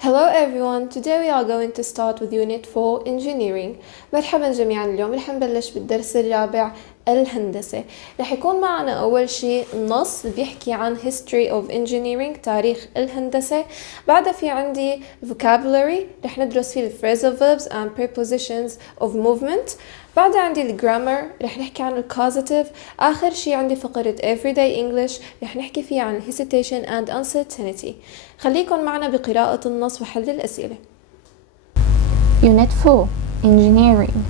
Hello everyone, today we are going to start with Unit 4 Engineering. مرحبا جميعا. اليوم رح نبلش بالدرس الرابع الهندسة. رح يكون معنا أول شيء نص بيحكي عن History of Engineering، تاريخ الهندسة. بعدها في عندي Vocabulary، رح ندرس فيه Phrasal Verbs and Prepositions of Movement. بعدها عندي Grammar، رح نحكي عن Causative. آخر شيء عندي فقرة Everyday English، رح نحكي فيه عن Hesitation and Uncertainty. خليكن معنا بقراءة النص وحل الأسئلة. Unit 4 Engineering.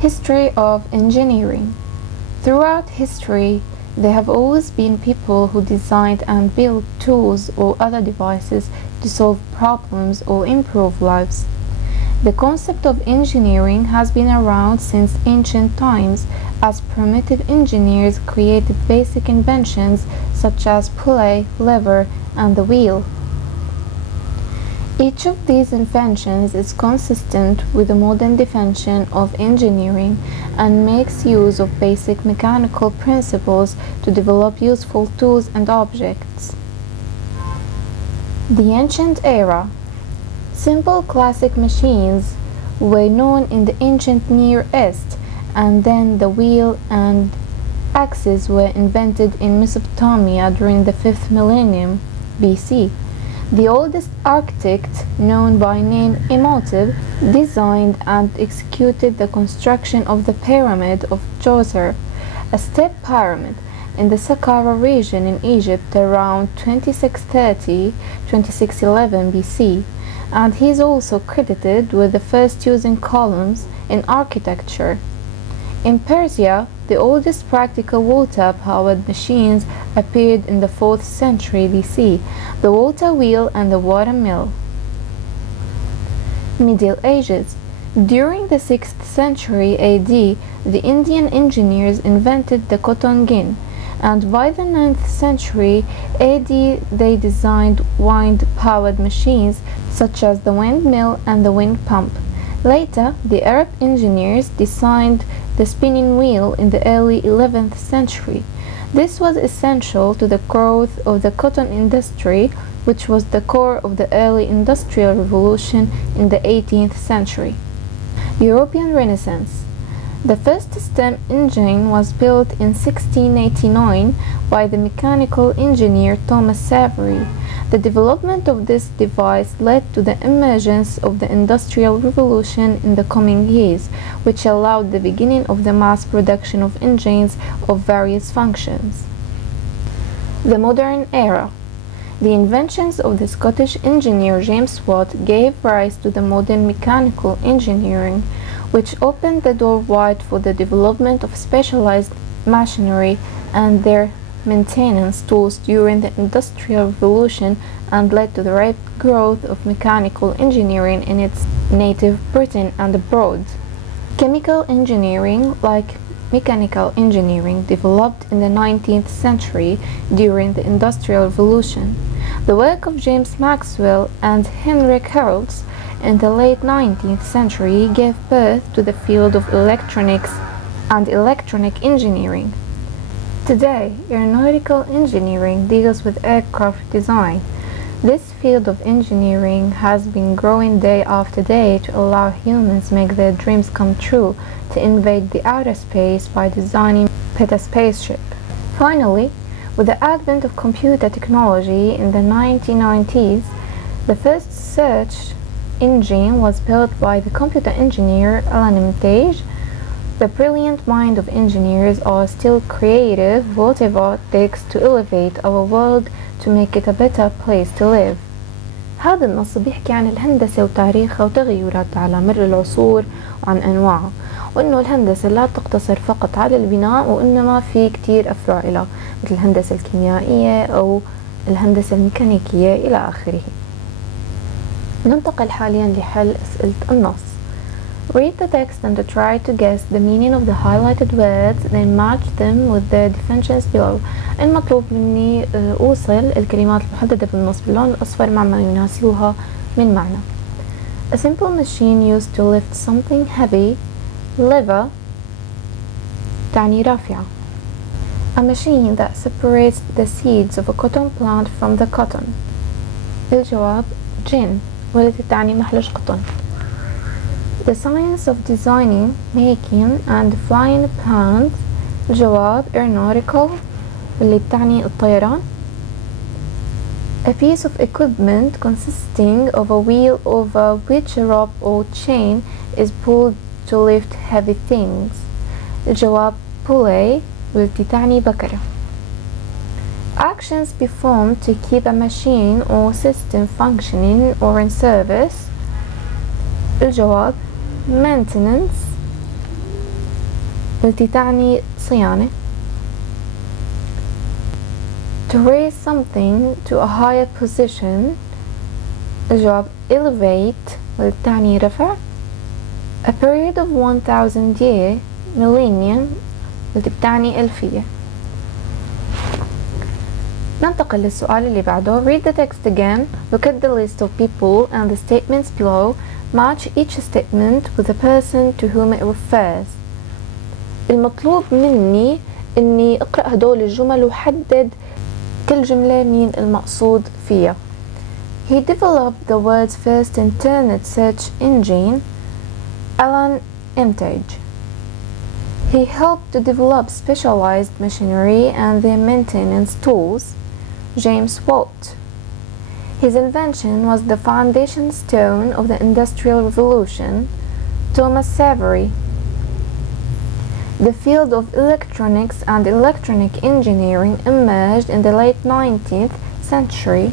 History of Engineering. Throughout history, there have always been people who designed and built tools or other devices to solve problems or improve lives. The concept of engineering has been around since ancient times, as primitive engineers created basic inventions such as pulley, lever, and the wheel. Each of these inventions is consistent with the modern definition of engineering and makes use of basic mechanical principles to develop useful tools and objects. The ancient era. Simple classic machines were known in the ancient Near East, and then the wheel and axes were invented in Mesopotamia during the 5th millennium BC. The oldest architect, known by name Imhotep, designed and executed the construction of the Pyramid of Djoser, a step pyramid in the Saqqara region in Egypt around 2630-2611 BC, and he is also credited with the first using columns in architecture. In Persia, the oldest practical water-powered machines appeared in the 4th century BC, the water wheel and the water mill. Middle Ages. During the 6th century AD, the Indian engineers invented the cotton gin, and by the 9th century AD they designed wind-powered machines such as the windmill and the wind pump. Later, the Arab engineers designed the spinning wheel in the early 11th century. This was essential to the growth of the cotton industry, which was the core of the early industrial revolution in the 18th century. European Renaissance. The first steam engine was built in 1689 by the mechanical engineer Thomas Savery. The development of this device led to the emergence of the Industrial Revolution in the coming years, which allowed the beginning of the mass production of engines of various functions. The Modern Era. The inventions of the Scottish engineer James Watt gave rise to the modern mechanical engineering, which opened the door wide for the development of specialized machinery and their maintenance tools during the Industrial Revolution, and led to the rapid growth of mechanical engineering in its native Britain and abroad. Chemical engineering, like mechanical engineering, developed in the 19th century during the Industrial Revolution. The work of James Maxwell and Henry Carroll in the late 19th century gave birth to the field of electronics and electronic engineering. Today, aeronautical engineering deals with aircraft design. This field of engineering has been growing day after day to allow humans make their dreams come true, to invade the outer space by designing a spaceship. Finally, with the advent of computer technology in the 1990s, the first search engine was built by the computer engineer Manhaj. The brilliant mind of engineers are still creative, whatever it takes to elevate our world to make it a better place to live. هذا النص بيحكي عن الهندسة وتاريخها وتغيراتها على مر العصور وعن أنواعها، وإنه الهندسة لا تقتصر فقط على البناء، وإنما في كتير أفرع لها مثل الهندسة الكيميائية أو الهندسة الميكانيكية إلى آخره. ننتقل حاليا لحل أسئلة النص. Read the text and try to guess the meaning of the highlighted words, then match them with the definitions below. المطلوب مني أوصل الكلمات المحددة بالنص باللون الأصفر مع ما يناسبها من معنى. A simple machine used to lift something heavy. Lever تعني رافعة. A machine that separates the seeds of a cotton plant from the cotton. الجواب gin والتي تعني محلج قطن. The science of designing, making and flying planes. الجواب aeronautical واللي بتعني الطيران. A piece of equipment consisting of a wheel over which a rope or chain is pulled to lift heavy things. الجواب pulley والتي تعني بكرة. Actions performed to keep a machine or system functioning or in service. الجواب maintenance والتي تعني صيانة. To raise something to a higher position. الجواب elevate والتي تعني رفع. A period of 1000 year millennium والتي بتعني ألفية. ننتقل للسؤال اللي بعده. Read the text again. Look at the list of people and the statements below. Match each statement with the person to whom it refers. المطلوب مني إني أقرأ هدول الجمل وحدد كل جملة مين المقصود فيها. He developed the world's first internet search engine. الإنكليزية. He helped to develop specialized machinery and their maintenance tools. James Watt. His invention was the foundation stone of the Industrial Revolution. Thomas Savery. The field of electronics and electronic engineering emerged in the late 19th century.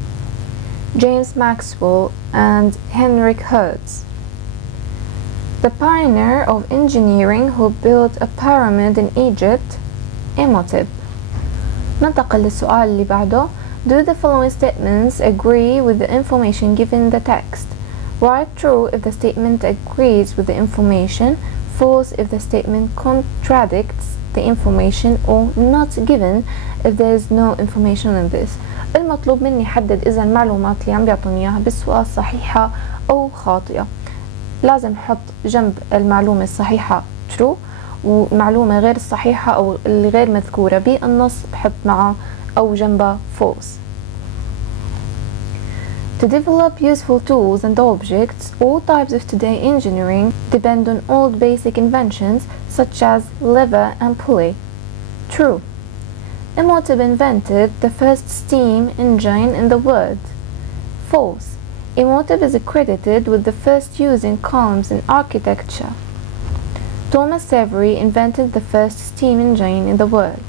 James Maxwell and Henrik Hertz. The pioneer of engineering who built a pyramid in Egypt. Imhotep. ننتقل للسؤال اللي بعده. Do the following statements agree with the information given in the text? Write true if the statement agrees with the information, false if the statement contradicts the information, or not given if there is no information in this. المطلوب مني حدد إذا المعلومات اللي عم بيعطوني إياها بالسؤال صحيحة أو خاطئة. لازم أحط جنب المعلومة الصحيحة true، ومعلومة غير الصحيحة أو اللي غير مذكورة بالنص بحط معها أو جنبها false. To develop useful tools and objects, all types of today engineering depend on old basic inventions such as lever and pulley. True. Imhotep invented the first steam engine in the world. False. Imhotep is accredited with the first use in columns in architecture. Thomas Savery invented the first steam engine in the world.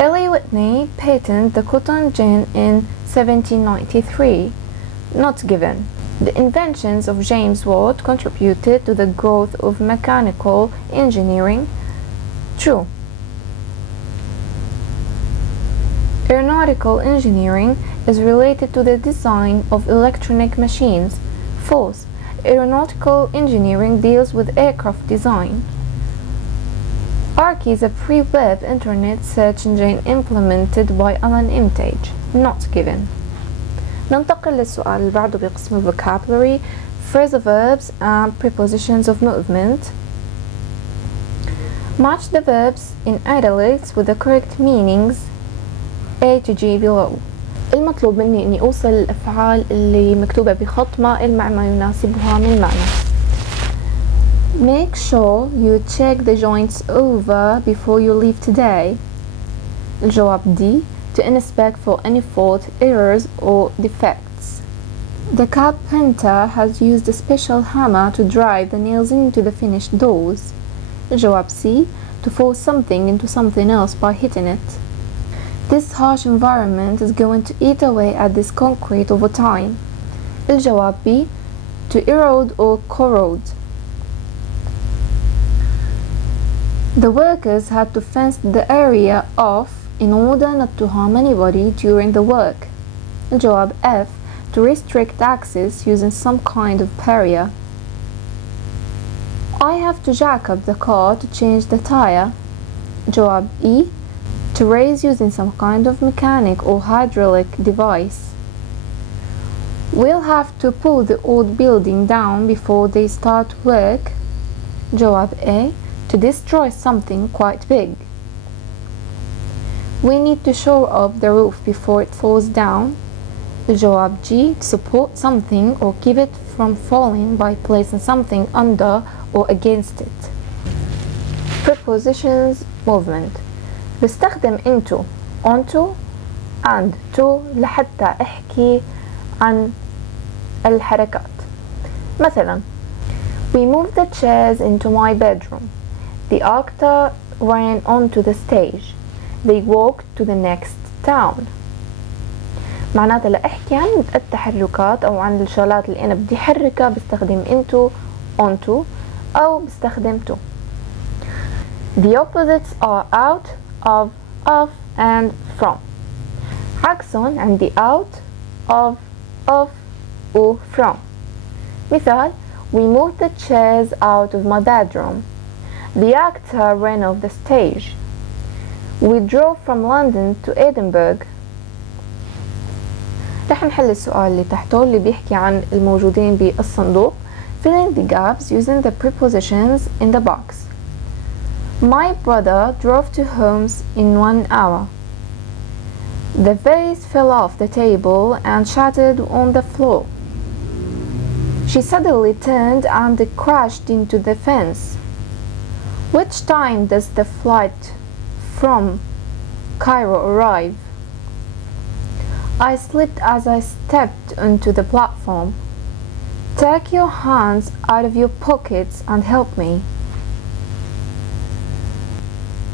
L.A. Whitney patented the cotton gin in 1793. Not given. The inventions of James Watt contributed to the growth of mechanical engineering. True. Aeronautical engineering is related to the design of electronic machines. False. Aeronautical engineering deals with aircraft design. Archie is a pre-web internet search engine implemented by الإنكليزية. Not given. ننتقل للسؤال اللي بعده بقسم vocabulary, phrasal verbs and prepositions of movement. Match the verbs in italics with the correct meanings A to G below. المطلوب مني اني اوصل الافعال اللي مكتوبة بخط مائل مع ما يناسبها من معنى. Make sure you check the joints over before you leave today. الجواب D. To inspect for any fault, errors or defects. The carpenter has used a special hammer to drive the nails into the finished doors. الجواب C. To force something into something else by hitting it. This harsh environment is going to eat away at this concrete over time. الجواب B. To erode or corrode. The workers had to fence the area off in order not to harm anybody during the work. الجواب F. To restrict access using some kind of barrier. I have to jack up the car to change the tire. جواب E. To raise using some kind of mechanic or hydraulic device. We'll have to pull the old building down before they start work. جواب A. To destroy something quite big. We need to shore up the roof before it falls down. الجواب G to support something or keep it from falling by placing something under or against it. Prepositions movement بستخدم into, onto and to لحتى احكي عن الحركات. مثلا We moved the chairs into my bedroom. The actor ran onto the stage. They walked to the next town. معناتها لأحكي عن التحركات أو عن الشغلات اللي أنا بدي حركها بستخدم into, onto أو بستخدم to. The opposites are out, of and from. عكسهم عندي out, of و from. مثال We moved the chairs out of my bedroom. The actor ran off the stage. We drove from London to Edinburgh. رح نحل السؤال اللي تحته اللي بيحكي عن الموجودين بالصندوق. Fill in the gaps using the prepositions in the box. My brother drove to Holmes in 1 hour. The vase fell off the table and shattered on the floor. She suddenly turned and crashed into the fence. Which time does the flight from Cairo arrive? I slipped as I stepped onto the platform. Take your hands out of your pockets and help me.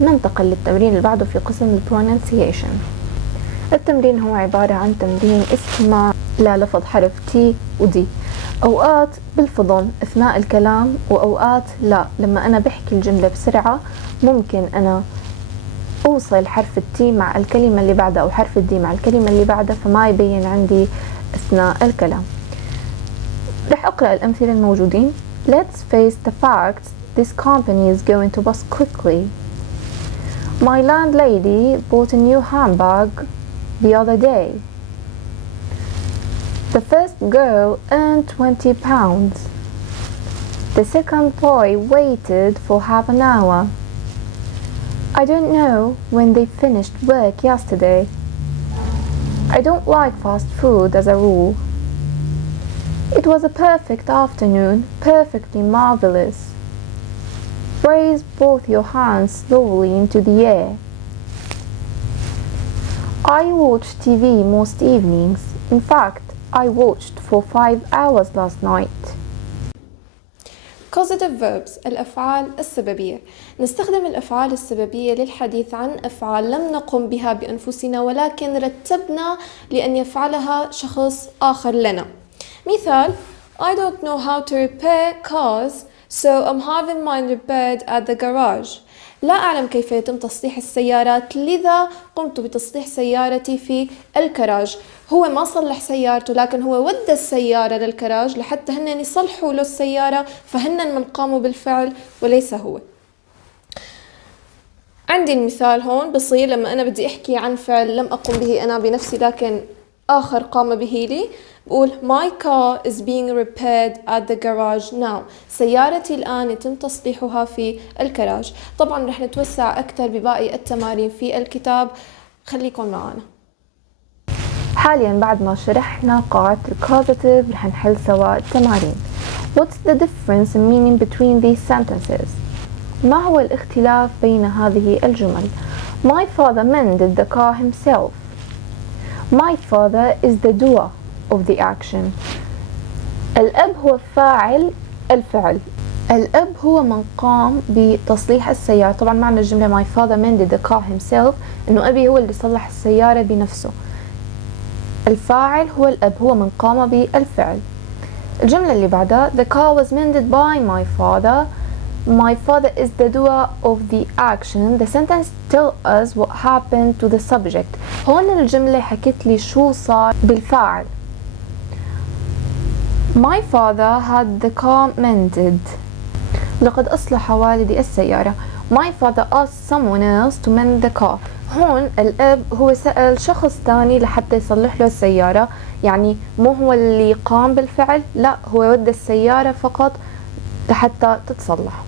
ننتقل للتمرين اللي بعده في قسم pronunciation. التمرين هو عبارة عن تمرين استماع للفظ حرف T و D. أوقات بلفظهم أثناء الكلام وأوقات لا. لما أنا بحكي الجملة بسرعة ممكن أنا أوصل حرف التي مع الكلمة اللي بعدها أو حرف الدي مع الكلمة اللي بعدها فما يبين عندي أثناء الكلام. رح أقرأ الأمثلة الموجودين. Let's face the facts. This company is going to bust quickly. My landlady bought a new handbag the other day. The first girl earned £20. The second boy waited for half an hour. I don't know when they finished work yesterday. I don't like fast food as a rule. It was a perfect afternoon, perfectly marvelous. Raise both your hands slowly into the air. I watch TV most evenings. In fact, I watched for 5 hours last night. Causative verbs الأفعال السببية. نستخدم الأفعال السببية للحديث عن أفعال لم نقم بها بأنفسنا ولكن رتبنا لأن يفعلها شخص آخر لنا. مثال I don't know how to repair cars so I'm having mine repaired at the garage. لا أعلم كيف يتم تصليح السيارات لذا قمت بتصليح سيارتي في الكراج. هو ما صلح سيارته لكن هو ودى السيارة للكراج لحتى هن يصلحوا له السيارة فهن من قاموا بالفعل وليس هو. عندي المثال هون بصير لما أنا بدي أحكي عن فعل لم أقم به أنا بنفسي لكن آخر قام به لي بقول My car is being repaired at the garage now. سيارتي الآن يتم تصليحها في الكراج. طبعا رح نتوسع أكثر بباقي التمارين في الكتاب. خليكم معنا. حاليا بعد ما شرحنا قاعدة الكوزاتيف رح نحل سوا التمارين. What's the difference in meaning between these sentences? ما هو الاختلاف بين هذه الجمل؟ My father mended the car himself. My father is the doer of the action. الأب هو فاعل الفعل. الأب هو من قام بتصليح السيارة. طبعا معنى الجملة My father mended the car himself إنه أبي هو اللي صلح السيارة بنفسه. الفاعل هو الأب هو من قام بالفعل. الجملة اللي بعدها The car was mended by my father. My father is the doer of the action. The sentence tells us what happened to the subject. هون الجملة حكت لي شو صار بالفاعل. My father had the car mended. لقد أصلح والدي السيارة. My father asked someone else to mend the car. هون الأب هو سأل شخص تاني لحتى يصلح له السيارة. يعني مو هو اللي قام بالفعل لا هو ودى السيارة فقط لحتى تتصلح.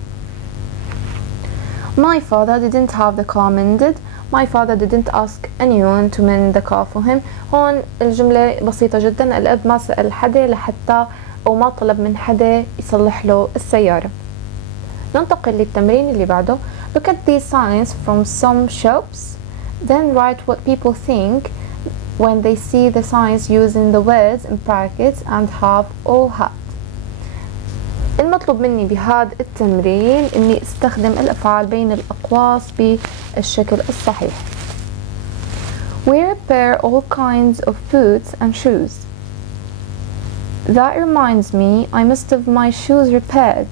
My father didn't have the car mended. My father didn't ask anyone to mend the car for him. هون الجملة بسيطة جدا. الأب ما سأل حدا لحتى أو ما طلب من حدا يصلح له السيارة. ننتقل للتمرين اللي بعده. Look at these signs from some shops. Then write what people think when they see the signs using the words in brackets and have or had. المطلوب مني بهذا التمرين اني استخدم الافعال بين الاقواس بالشكل الصحيح. We repair all kinds of boots and shoes. That reminds me, I must have my shoes repaired.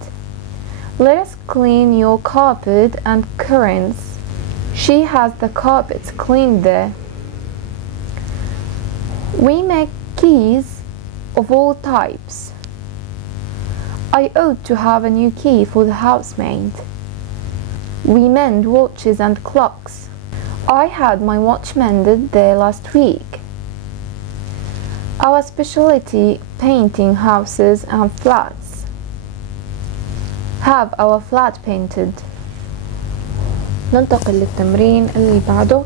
Let us clean your carpet and curtains. She has the carpets cleaned there. We make keys of all types. I ought to have a new key for the housemaid. We mend watches and clocks. I had my watch mended there last week. Our specialty, painting houses and flats. Have our flat painted. ننتقل للتمرين اللي بعده.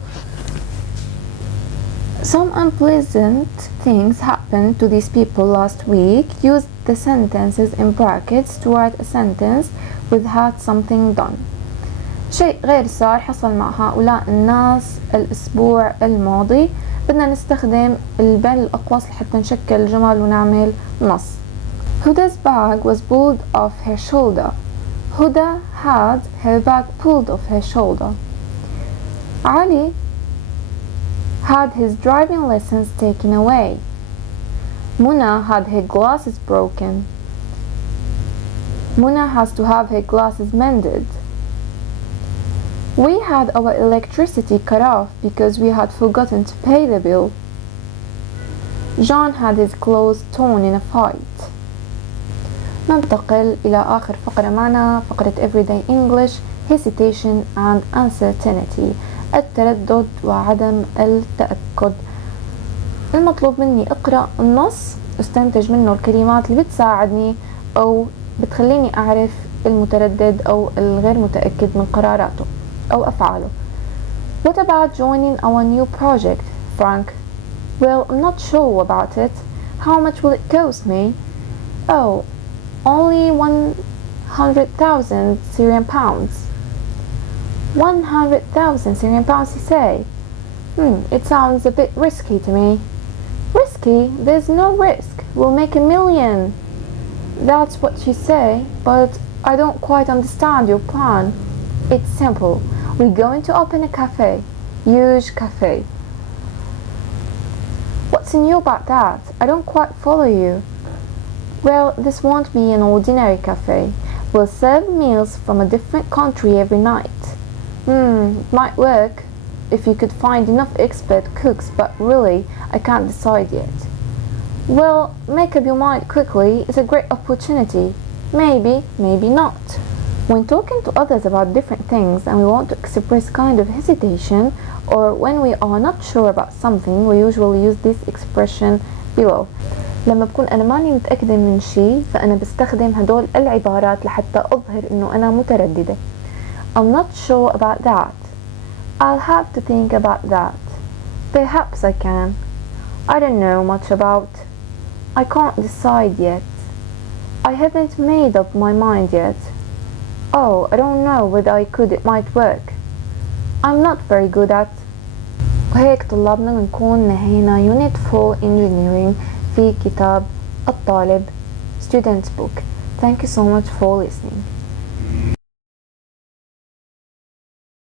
Some unpleasant things happened to these people last week. Use the sentences in brackets to write a sentence with had something done. شيء غير صار حصل مع هؤلاء الناس الأسبوع الماضي. بدنا نستخدم بين الأقواس لحتى نشكل جمل ونعمل نص. Huda's bag was pulled off her shoulder. Huda had her bag pulled off her shoulder. Ali had his driving lessons taken away. Muna had her glasses broken. Muna has to have her glasses mended. We had our electricity cut off because we had forgotten to pay the bill. John had his clothes torn in a fight. ننتقل إلى آخر فقرة معنا، فقرة Everyday English, Hesitation and Uncertainty، التردد وعدم التأكد. المطلوب مني أقرأ النص، استنتج منه الكلمات اللي بتساعدني أو بتخليني أعرف المتردد أو الغير متأكد من قراراته أو أفعاله. What about joining our new project, Frank? Well, I'm not sure about it. How much will it cost me? Oh, only 100,000 Syrian pounds. 100,000 Syrian pounds, you say? It sounds a bit risky to me. Risky? There's no risk. We'll make 1 million. That's what you say, but I don't quite understand your plan. It's simple. We're going to open a cafe. Huge cafe. What's new about that? I don't quite follow you. Well, this won't be an ordinary cafe. We'll serve meals from a different country every night. It might work if you could find enough expert cooks, but really, I can't decide yet. Well, make up your mind quickly. It's a great opportunity. Maybe, maybe not. When talking to others about different things and we want to express kind of hesitation, or when we are not sure about something, we usually use this expression below. لما بكون أنا ماني متأكدة من شيء فأنا بستخدم هدول العبارات لحتى أظهر إنه أنا مترددة. I'm not sure about that. I'll have to think about that. Perhaps I can. I don't know much about. I can't decide yet. I haven't made up my mind yet. Oh, I don't know whether I could. It might work. I'm not very good at. وهيك طلابنا بنكون نهينا Unit 4 Engineering في كتاب الطالب Student's Book. Thank you so much for listening.